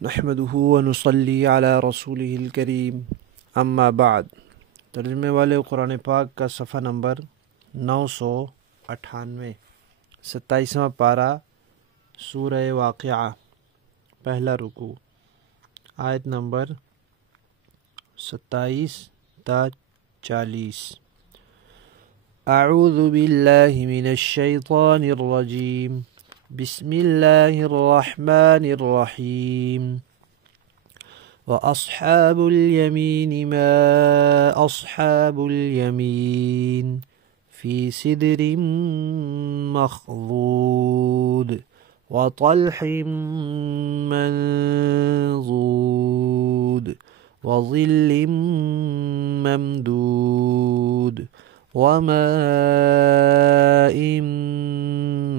نحمدہ ونصلی علی رسولہ الکریم اما بعد۔ ترجمے والے قرآن پاک کا صفحہ نمبر 998، 27واں پارہ، سورہ واقعہ، پہلا رکوع، آیت نمبر 27 تا 40۔ اعوذ باللہ من الشیطان الرجیم، بسم اللہ الرحمن الرحیم۔ وَأَصْحَابُ الْيَمِينِ مَا أَصْحَابُ الْيَمِينِ فِي سِدْرٍ مَّخْضُودٍ وَطَلْحٍ مَّنضُودٍ وَظِلٍّ مَّمْدُودٍ وَمَاءٍ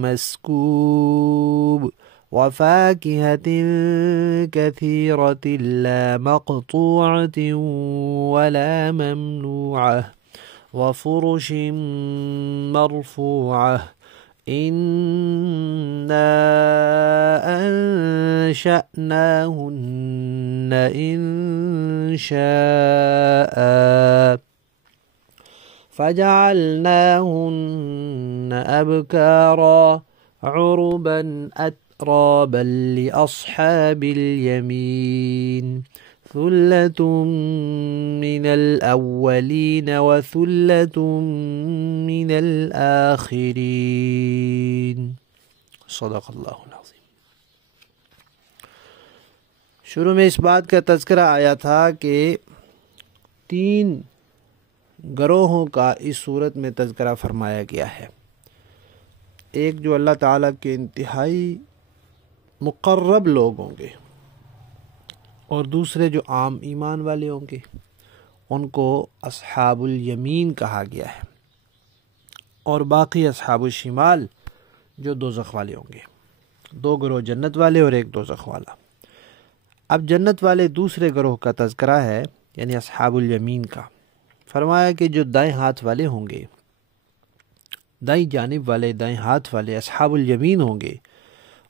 مَّسْكُوبٍ وَفَاكِهَةٍ كَثِيرَةٍ لَا مَقْطُوعَةٍ وَلَا مَمْنُوعَةٍ وَفُرُشٍ مَّرْفُوعَةٍ إِنَّا أَنشَأْنَاهُنَّ إِنشَاءً فَجَعَلْنَاهُنَّ أَبْكَارًا عُرُبًا أَتْرَابًا لِأَصْحَابِ الْيَمِينِ ثُلَّةٌ مِّنَ الْأَوَّلِينَ وَثُلَّةٌ مِّنَ الْآخِرِينَ۔ صدق اللہ العظیم۔ شروع میں اس بات کا تذکرہ آیا تھا کہ 3 گروہوں کا اس صورت میں تذکرہ فرمایا گیا ہے۔ ایک جو اللہ تعالیٰ کے انتہائی مقرب لوگ ہوں گے، اور دوسرے جو عام ایمان والے ہوں گے، ان کو اصحاب الیمین کہا گیا ہے، اور باقی اصحاب الشمال جو دوزخ والے ہوں گے۔ 2 گروہ جنت والے اور 1 دوزخ والا۔ اب جنت والے دوسرے گروہ کا تذکرہ ہے، یعنی اصحاب الیمین کا۔ فرمایا کہ جو دائیں ہاتھ والے ہوں گے، دائیں جانب والے، دائیں ہاتھ والے اصحاب الیمین ہوں گے،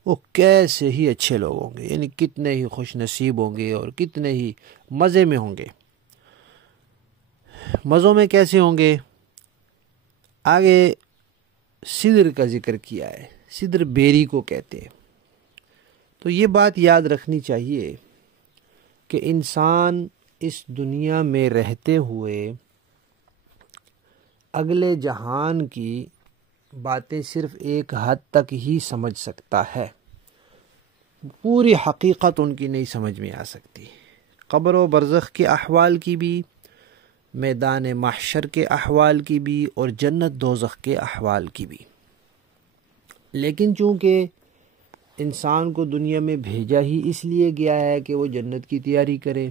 وہ کیسے ہی اچھے لوگ ہوں گے، یعنی کتنے ہی خوش نصیب ہوں گے اور کتنے ہی مزے میں ہوں گے۔ مزوں میں کیسے ہوں گے؟ آگے سدر کا ذکر کیا ہے، سدر بیری کو کہتے ہیں۔ تو یہ بات یاد رکھنی چاہیے کہ انسان اس دنیا میں رہتے ہوئے اگلے جہان کی باتیں صرف ایک حد تک ہی سمجھ سکتا ہے، پوری حقیقت ان کی نہیں سمجھ میں آ سکتی، قبر و برزخ کے احوال کی بھی، میدان محشر کے احوال کی بھی، اور جنت دوزخ کے احوال کی بھی۔ لیکن چونکہ انسان کو دنیا میں بھیجا ہی اس لیے گیا ہے کہ وہ جنت کی تیاری کرے،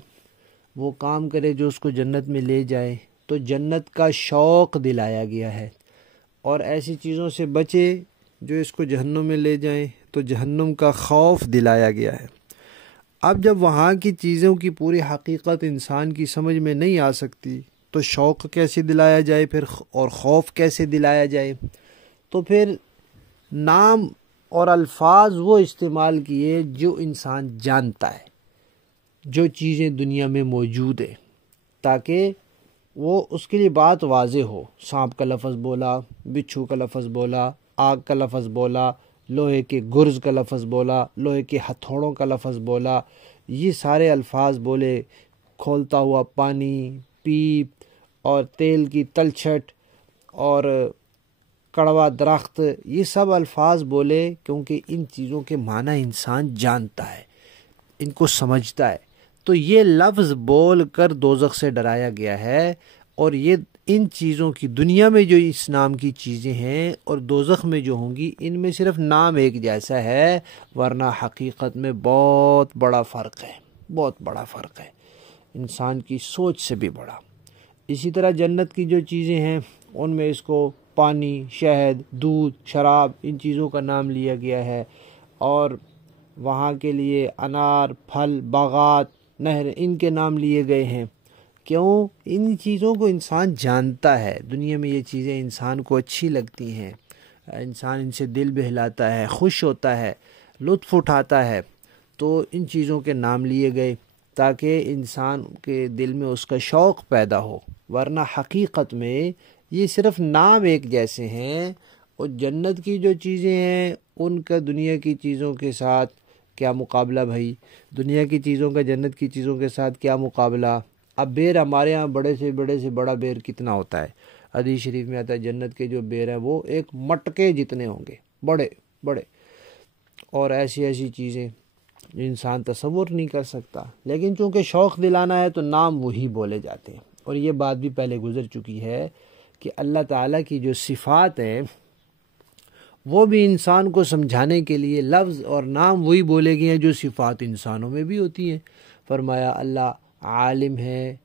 وہ کام کرے جو اس کو جنت میں لے جائے، تو جنت کا شوق دلایا گیا ہے، اور ایسی چیزوں سے بچے جو اس کو جہنم میں لے جائیں، تو جہنم کا خوف دلایا گیا ہے۔ اب جب وہاں کی چیزوں کی پوری حقیقت انسان کی سمجھ میں نہیں آ سکتی، تو شوق کیسے دلایا جائے پھر، اور خوف کیسے دلایا جائے؟ تو پھر نام اور الفاظ وہ استعمال کیے جو انسان جانتا ہے، جو چیزیں دنیا میں موجود ہیں، تاکہ وہ اس کے لیے بات واضح ہو۔ سانپ کا لفظ بولا، بچھو کا لفظ بولا، آگ کا لفظ بولا، لوہے کے گرز کا لفظ بولا، لوہے کے ہتھوڑوں کا لفظ بولا، یہ سارے الفاظ بولے، کھولتا ہوا پانی، پیپ، اور تیل کی تلچھٹ، اور کڑوا درخت، یہ سب الفاظ بولے، کیونکہ ان چیزوں کے معنی انسان جانتا ہے، ان کو سمجھتا ہے۔ تو یہ لفظ بول کر دوزخ سے ڈرایا گیا ہے، اور یہ ان چیزوں کی دنیا میں جو اس نام کی چیزیں ہیں اور دوزخ میں جو ہوں گی، ان میں صرف نام ایک جیسا ہے، ورنہ حقیقت میں بہت بڑا فرق ہے، بہت بڑا فرق ہے، انسان کی سوچ سے بھی بڑا۔ اسی طرح جنت کی جو چیزیں ہیں، ان میں اس کو پانی، شہد، دودھ، شراب، ان چیزوں کا نام لیا گیا ہے، اور وہاں کے لیے انار، پھل، باغات، نہر، ان کے نام لیے گئے ہیں۔ کیوں؟ ان چیزوں کو انسان جانتا ہے، دنیا میں یہ چیزیں انسان کو اچھی لگتی ہیں، انسان ان سے دل بہلاتا ہے، خوش ہوتا ہے، لطف اٹھاتا ہے، تو ان چیزوں کے نام لیے گئے تاکہ انسان کے دل میں اس کا شوق پیدا ہو، ورنہ حقیقت میں یہ صرف نام ایک جیسے ہیں، اور جنت کی جو چیزیں ہیں ان کا دنیا کی چیزوں کے ساتھ کیا مقابلہ بھائی؟ دنیا کی چیزوں کا جنت کی چیزوں کے ساتھ کیا مقابلہ؟ اب بیر ہمارے ہاں بڑے سے بڑا بیر کتنا ہوتا ہے؟ حدیث شریف میں آتا ہے جنت کے جو بیر ہیں وہ ایک مٹکے جتنے ہوں گے، بڑے بڑے، اور ایسی چیزیں انسان تصور نہیں کر سکتا، لیکن چونکہ شوق دلانا ہے تو نام وہی بولے جاتے ہیں۔ اور یہ بات بھی پہلے گزر چکی ہے کہ اللہ تعالیٰ کی جو صفات ہیں وہ بھی انسان کو سمجھانے کے لیے لفظ اور نام وہی بولے گئے ہیں جو صفات انسانوں میں بھی ہوتی ہیں۔ فرمایا اللہ عالم ہے،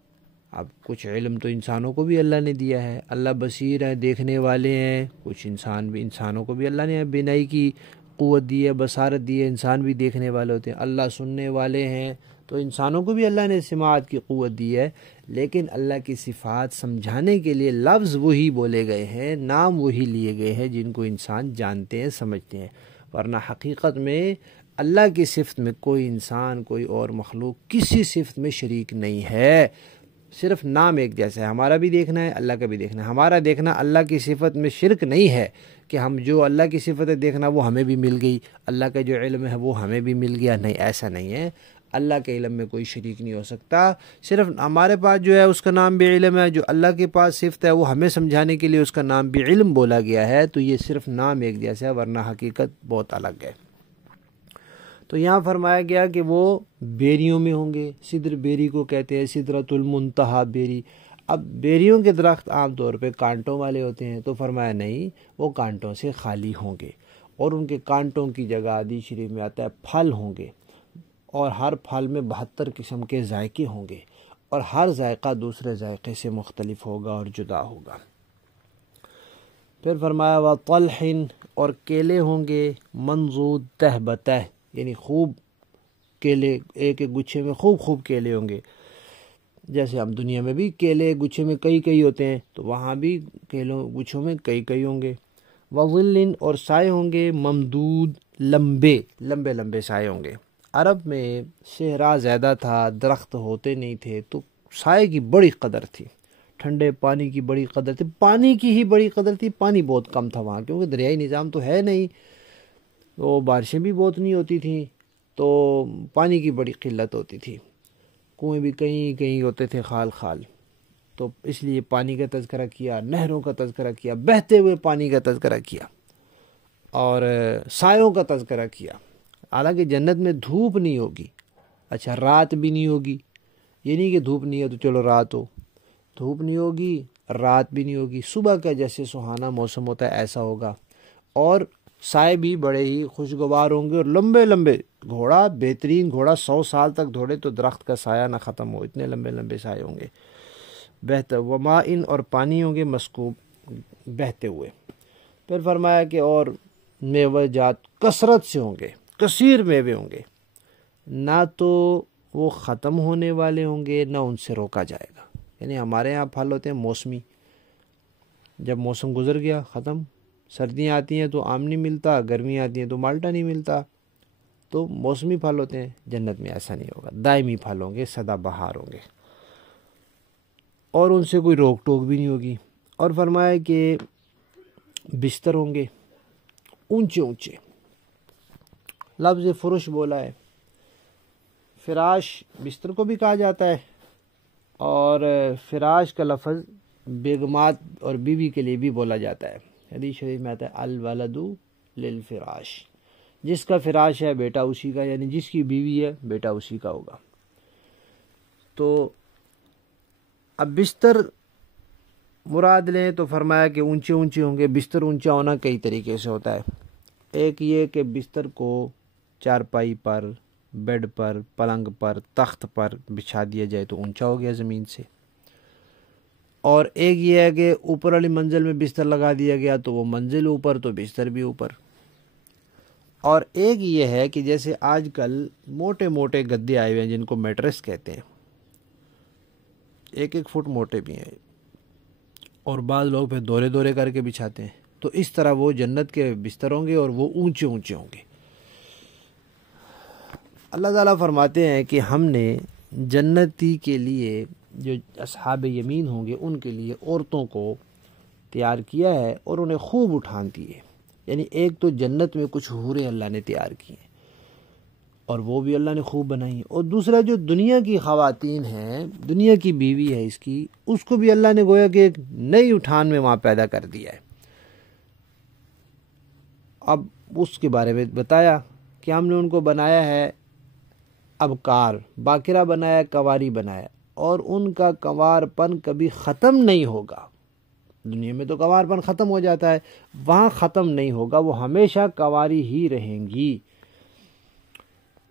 اب کچھ علم تو انسانوں کو بھی اللہ نے دیا ہے، اللہ بصیر ہے، دیکھنے والے ہیں، کچھ انسانوں کو بھی اللہ نے بینائی کی قوت دی ہے، بصارت دی ہے، انسان بھی دیکھنے والے ہوتے ہیں۔ اللہ سننے والے ہیں، تو انسانوں کو بھی اللہ نے سماعت کی قوت دی ہے، لیکن اللہ کی صفات سمجھانے کے لیے لفظ وہی بولے گئے ہیں، نام وہی لیے گئے ہیں جن کو انسان جانتے ہیں، سمجھتے ہیں، ورنہ حقیقت میں اللہ کی صفت میں کوئی انسان، کوئی اور مخلوق کسی صفت میں شریک نہیں ہے، صرف نام ایک جیسا ہے۔ ہمارا بھی دیکھنا ہے، اللہ کا بھی دیکھنا ہے۔ ہمارا دیکھنا اللہ کی صفت میں شرک نہیں ہے کہ ہم جو اللہ کی صفت دیکھنا وہ ہمیں بھی مل گئی، اللہ کا جو علم ہے وہ ہمیں بھی مل گیا، نہیں، ایسا نہیں ہے۔ اللہ کے علم میں کوئی شریک نہیں ہو سکتا، صرف ہمارے پاس جو ہے اس کا نام بھی علم ہے، جو اللہ کے پاس صفت ہے وہ ہمیں سمجھانے کے لیے اس کا نام بھی علم بولا گیا ہے، تو یہ صرف نام ایک جیسا ہے، ورنہ حقیقت بہت الگ ہے۔ تو یہاں فرمایا گیا کہ وہ بیریوں میں ہوں گے، سدر بیری کو کہتے ہیں، سدرۃ المنتہا بیری۔ اب بیریوں کے درخت عام طور پہ کانٹوں والے ہوتے ہیں، تو فرمایا نہیں، وہ کانٹوں سے خالی ہوں گے، اور ان کے کانٹوں کی جگہ حدیث شریف میں آتا ہے پھل ہوں گے، اور ہر پھل میں 72 قسم کے ذائقے ہوں گے، اور ہر ذائقہ دوسرے ذائقے سے مختلف ہوگا اور جدا ہوگا۔ پھر فرمایا وَطَلْحٍ، اور کیلے ہوں گے، منضود تہ بتہ، یعنی خوب کیلے، ایک گچھے میں خوب کیلے ہوں گے، جیسے ہم دنیا میں بھی کیلے گچھے میں کئی ہوتے ہیں، تو وہاں بھی کیلوں گچھوں میں کئی ہوں گے۔ وَظِلٍ، اور سائے ہوں گے، ممدود، لمبے سائے ہوں گے۔ عرب میں صحرا زیادہ تھا، درخت ہوتے نہیں تھے، تو سائے کی بڑی قدر تھی، ٹھنڈے پانی کی بڑی قدر تھی، پانی کی ہی بڑی قدر تھی، پانی بہت کم تھا وہاں، کیونکہ دریائی نظام تو ہے نہیں، تو بارشیں بھی بہت نہیں ہوتی تھیں، تو پانی کی بڑی قلت ہوتی تھی، کنویں بھی کہیں ہوتے تھے خال، تو اس لیے پانی کا تذکرہ کیا، نہروں کا تذکرہ کیا، بہتے ہوئے پانی کا تذکرہ کیا، اور سایوں کا تذکرہ کیا۔ حالانکہ جنت میں دھوپ نہیں ہوگی، اچھا رات بھی نہیں ہوگی، یہ نہیں کہ دھوپ نہیں ہے تو چلو رات ہو، دھوپ نہیں ہوگی، رات بھی نہیں ہوگی، صبح کا جیسے سہانا موسم ہوتا ہے ایسا ہوگا، اور سائے بھی بڑے ہی خوشگوار ہوں گے، اور لمبے گھوڑا، بہترین گھوڑا 100 سال تک دوڑے تو درخت کا سایہ نہ ختم ہو، اتنے لمبے سائے ہوں گے، بہتر ومائن، اور پانی ہوں گے، مسکوب، بہتے ہوئے۔ پھر فرمایا کہ اور میوہ جات کثرت سے ہوں گے، کثیر میوے ہوں گے، نہ تو وہ ختم ہونے والے ہوں گے نہ ان سے روکا جائے گا۔ یعنی ہمارے ہاں پھل ہوتے ہیں موسمی، جب موسم گزر گیا ختم، سردیاں آتی ہیں تو آم نہیں ملتا، گرمیاں آتی ہیں تو مالٹا نہیں ملتا، تو موسمی پھل ہوتے ہیں، جنت میں ایسا نہیں ہوگا، دائمی پھل ہوں گے، سدا بہار ہوں گے، اور ان سے کوئی روک ٹوک بھی نہیں ہوگی۔ اور فرمایا کہ بستر ہوں گے اونچے، لفظ فرش بولا ہے، فراش بستر کو بھی کہا جاتا ہے، اور فراش کا لفظ بیگمات اور بیوی کے لیے بھی بولا جاتا ہے۔ حدیث شریف میں آتا ہے الولد للفراش، جس کا فراش ہے بیٹا اسی کا، یعنی جس کی بیوی ہے بیٹا اسی کا ہوگا۔ تو اب بستر مراد لیں تو فرمایا کہ اونچے ہوں گے۔ بستر اونچا ہونا کئی طریقے سے ہوتا ہے، ایک یہ کہ بستر کو چارپائی پر، بیڈ پر، پلنگ پر، تخت پر بچھا دیا جائے تو اونچا ہو گیا زمین سے، اور ایک یہ ہے کہ اوپر والی منزل میں بستر لگا دیا گیا تو وہ منزل اوپر تو بستر بھی اوپر، اور ایک یہ ہے کہ جیسے آج کل موٹے گدے آئے ہوئے ہیں جن کو میٹریس کہتے ہیں، 1 فٹ موٹے بھی ہیں، اور بعض لوگ پھر دورے کر کے بچھاتے ہیں، تو اس طرح وہ جنت کے بستر ہوں گے اور وہ اونچے ہوں گے۔ اللہ تعالیٰ فرماتے ہیں کہ ہم نے جنتی کے لیے جو اصحاب یمین ہوں گے ان کے لیے عورتوں کو تیار کیا ہے اور انہیں خوب اٹھان دیے. یعنی ایک تو جنت میں کچھ حوریں اللہ نے تیار کی ہیں اور وہ بھی اللہ نے خوب بنائی ہیں، اور دوسرا جو دنیا کی خواتین ہیں، دنیا کی بیوی ہے اس کو بھی اللہ نے گویا کہ ایک نئی اٹھان میں وہاں پیدا کر دیا ہے. اب اس کے بارے میں بتایا کہ ہم نے ان کو بنایا ہے ابکار، باکرہ بنایا، کواری بنایا، اور ان کا کنوار پن کبھی ختم نہیں ہوگا. دنیا میں تو کنوار پن ختم ہو جاتا ہے، وہاں ختم نہیں ہوگا، وہ ہمیشہ کنواری ہی رہیں گی.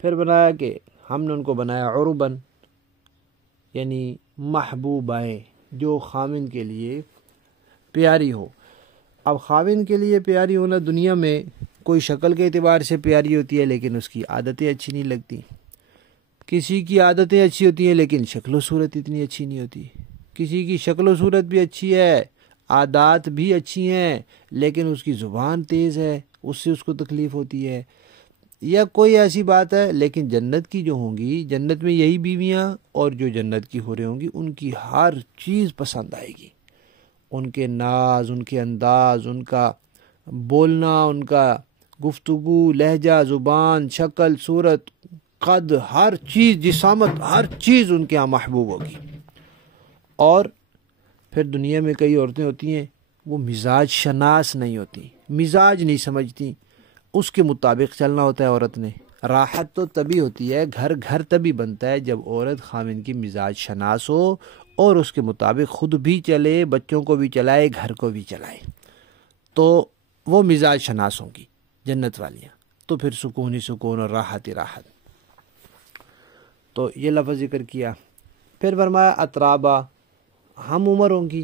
پھر بنایا کہ ہم نے ان کو بنایا عربن، یعنی محبوبائیں جو خاوند کے لیے پیاری ہو. اب خاوند کے لیے پیاری ہونا دنیا میں کوئی شکل کے اعتبار سے پیاری ہوتی ہے لیکن اس کی عادتیں اچھی نہیں لگتی. کسی کی عادتیں اچھی ہوتی ہیں لیکن شکل و صورت اتنی اچھی نہیں ہوتی. کسی کی شکل و صورت بھی اچھی ہے، عادات بھی اچھی ہیں، لیکن اس کی زبان تیز ہے، اس سے اس کو تکلیف ہوتی ہے. یا کوئی ایسی بات ہے، لیکن جنت کی جو ہوں گی، جنت میں یہی بیویاں اور جو جنت کی حوریں ہوں گی ان کی ہر چیز پسند آئے گی. ان کے ناز، ان کے انداز، ان کا بولنا، ان کا گفتگو، لہجہ، زبان، شکل، صورت، قد، ہر چیز، جسامت، ہر چیز ان کے ہاں محبوب ہوگی. اور پھر دنیا میں کئی عورتیں ہوتی ہیں وہ مزاج شناس نہیں ہوتی، مزاج نہیں سمجھتی، اس کے مطابق چلنا ہوتا ہے عورت نے. راحت تو تبھی ہوتی ہے، گھر تبھی بنتا ہے جب عورت خاوند کی مزاج شناس ہو اور اس کے مطابق خود بھی چلے، بچوں کو بھی چلائے، گھر کو بھی چلائے، تو وہ مزاج شناس ہوں گی جنت والیاں. تو پھر سکون ہی سکون اور راحت ہی راحت. تو یہ لفظ ذکر کیا. پھر فرمایا اترابا، ہم عمر ہوں گی.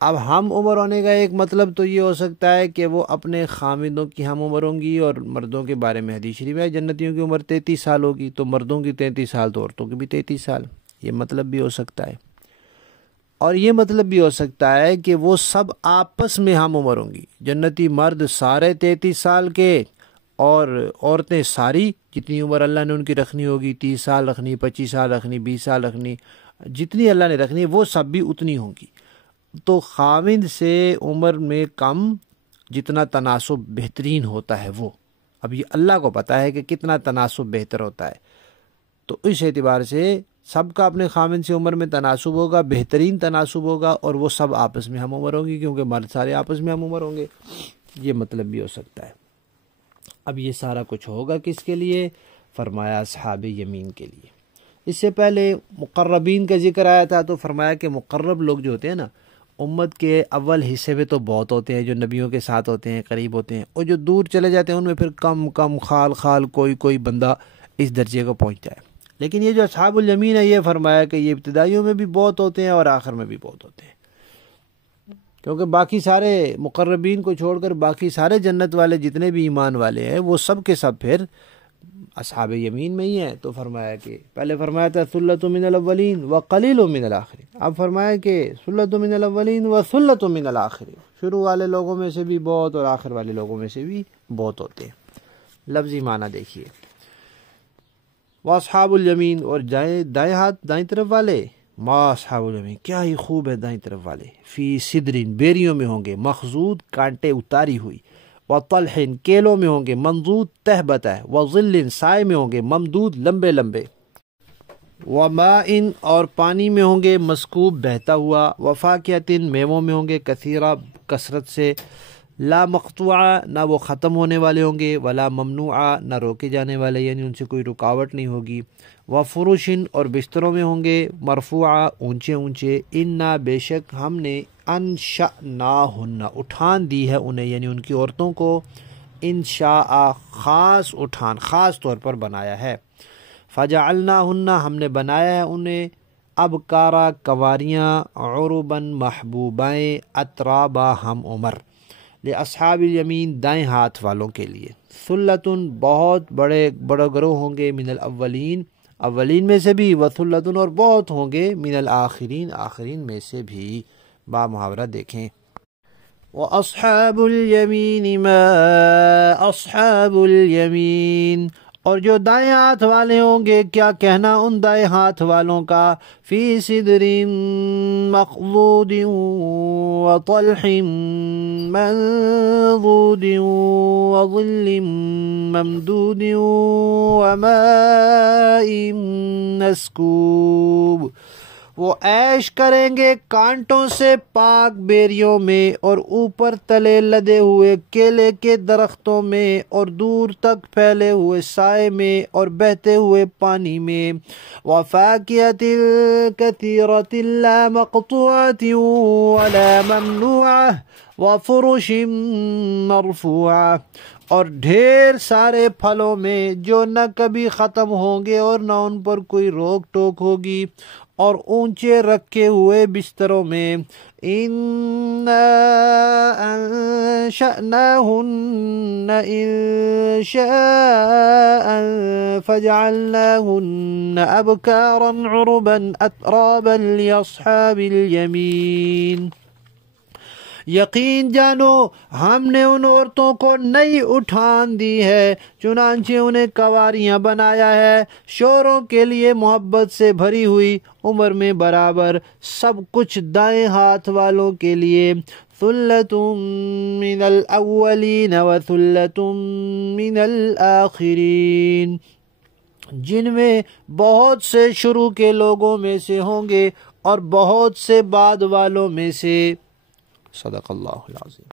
اب ہم عمر ہونے کا ایک مطلب تو یہ ہو سکتا ہے کہ وہ اپنے خامدوں کی ہم عمر ہوں گی، اور مردوں کے بارے میں حدیث شریف ہے جنتیوں کی عمر 33 سال ہوگی، تو مردوں کی 33 سال تو عورتوں کی بھی 33 سال. یہ مطلب بھی ہو سکتا ہے. اور یہ مطلب بھی ہو سکتا ہے کہ وہ سب آپس میں ہم عمر ہوں گی. جنتی مرد سارے 33 سال کے، اور عورتیں ساری جتنی عمر اللہ نے ان کی رکھنی ہوگی، 30 سال رکھنی، 25 سال رکھنی، 20 سال رکھنی، جتنی اللہ نے رکھنی وہ سب بھی اتنی ہوں گی. تو خاوند سے عمر میں کم جتنا تناسب بہترین ہوتا ہے وہ، اب یہ اللہ کو پتہ ہے کہ کتنا تناسب بہتر ہوتا ہے. تو اس اعتبار سے سب کا اپنے خاوند سے عمر میں تناسب ہوگا، بہترین تناسب ہوگا، اور وہ سب آپس میں ہم عمر ہوں گی کیونکہ مرد سارے آپس میں ہم عمر ہوں گے. یہ مطلب بھی ہو سکتا ہے. اب یہ سارا کچھ ہوگا کس کے لیے؟ فرمایا اصحاب یمین کے لیے. اس سے پہلے مقربین کا ذکر آیا تھا تو فرمایا کہ مقرب لوگ جو ہوتے ہیں نا، امت کے اول حصے میں تو بہت ہوتے ہیں جو نبیوں کے ساتھ ہوتے ہیں، قریب ہوتے ہیں، اور جو دور چلے جاتے ہیں ان میں پھر کم خال کوئی بندہ اس درجے کو پہنچتا ہے. لیکن یہ جو اصحاب الیمین ہے، یہ فرمایا کہ یہ ابتدائیوں میں بھی بہت ہوتے ہیں اور آخر میں بھی بہت ہوتے ہیں، کیونکہ باقی سارے مقربین کو چھوڑ کر باقی سارے جنت والے جتنے بھی ایمان والے ہیں وہ سب کے سب پھر اصحاب یمین میں ہی ہیں. تو فرمایا کہ پہلے فرمایا تھا ثلۃ من الاولین وقلیل من الاخرین، اب فرمایا کہ ثلۃ من الاولین وثلۃ من الاخرین، شروع والے لوگوں میں سے بھی بہت اور آخر والے لوگوں میں سے بھی بہت ہوتے ہیں. لفظی معنی دیکھیے، واصحاب الیمین، اور دائیں ہاتھ دائیں طرف والے، ما اصحاب الیمین، کیا ہی خوب ہے دائیں طرف والے، فی صدرین، بیریوں میں ہوں گے، مخضود، کانٹے اتاری ہوئی، وطلح، کیلوں میں ہوں گے، منضود، تہ بتہ، وظل، سائے میں ہوں گے، ممدود، لمبے لمبے، وماء، اور پانی میں ہوں گے، مسکوب، بہتا ہوا، وفاکہۃ، میووں میں ہوں گے، کثیرہ، کثرت سے، لا مقطوعہ، نہ وہ ختم ہونے والے ہوں گے، ولا ممنوعہ، نہ روکے جانے والے، یعنی ان سے کوئی رکاوٹ نہیں ہوگی، وفروشن، اور بستروں میں ہوں گے، مرفوعہ، اونچے اونچے، انا، بے شک ہم نے، انشأناہن، اٹھان دی ہے انہیں، یعنی ان کی عورتوں کو، انشاء، خاص اٹھان، خاص طور پر بنایا ہے، فجعلناہن، ہم نے بنایا ہے انہیں، ابکارا، کنواریاں، عرباً، محبوبائیں، اترابا، ہم عمر، لأصحاب الیمین، دائیں ہاتھ والوں کے لیے، ثلۃ، بہت بڑا گروہ ہوں گے، من الاولین، اولین میں سے بھی، وثلۃ، اور بہت ہوں گے، من الاخرین، آخرین میں سے بھی. با محاورہ دیکھیں، وَأَصْحَابُ الْيَمِينِ مَا أَصْحَابُ الْيَمِينِ، اور جو دائیں ہاتھ والے ہوں گے کیا کہنا ان دائیں ہاتھ والوں کا، فی صدر مخضود وطلح منضود وظل ممدود وماء مسکوب، وہ عیش کریں گے کانٹوں سے پاک بیریوں میں، اور اوپر تلے لدے ہوئے کیلے کے درختوں میں، اور دور تک پھیلے ہوئے سائے میں، اور بہتے ہوئے پانی میں، وَفَاكِهَةٍ كَثِيرَةٍ لَا مَقْطُوعَةٍ وَلَا مَمْنُوعَةٍ وَفُرُشٍ مَرْفُوعَةٍ، اور ڈھیر سارے پھلوں میں جو نہ کبھی ختم ہوں گے اور نہ ان پر کوئی روک ٹوک ہوگی، اور اونچے رکھے ہوئے بستروں میں، اِنَّا أَنشَأْنَاهُنَّ إِنشَاءً فَجَعَلْنَاهُنَّ أَبْكَارًا عُرُبًا أَتْرَابًا لِأَصْحَابِ الْيَمِينِ، یقین جانو ہم نے ان عورتوں کو نئی اٹھان دی ہے، چنانچہ انہیں کنواریاں بنایا ہے، شوروں کے لیے محبت سے بھری ہوئی، عمر میں برابر، سب کچھ دائیں ہاتھ والوں کے لیے، ثُلَّةٌ مِّنَ الْأَوَّلِينَ وَثُلَّةٌ مِّنَ الْآخِرِينَ، جن میں بہت سے شروع کے لوگوں میں سے ہوں گے اور بہت سے بعد والوں میں سے۔ صدق اللہ العظیم۔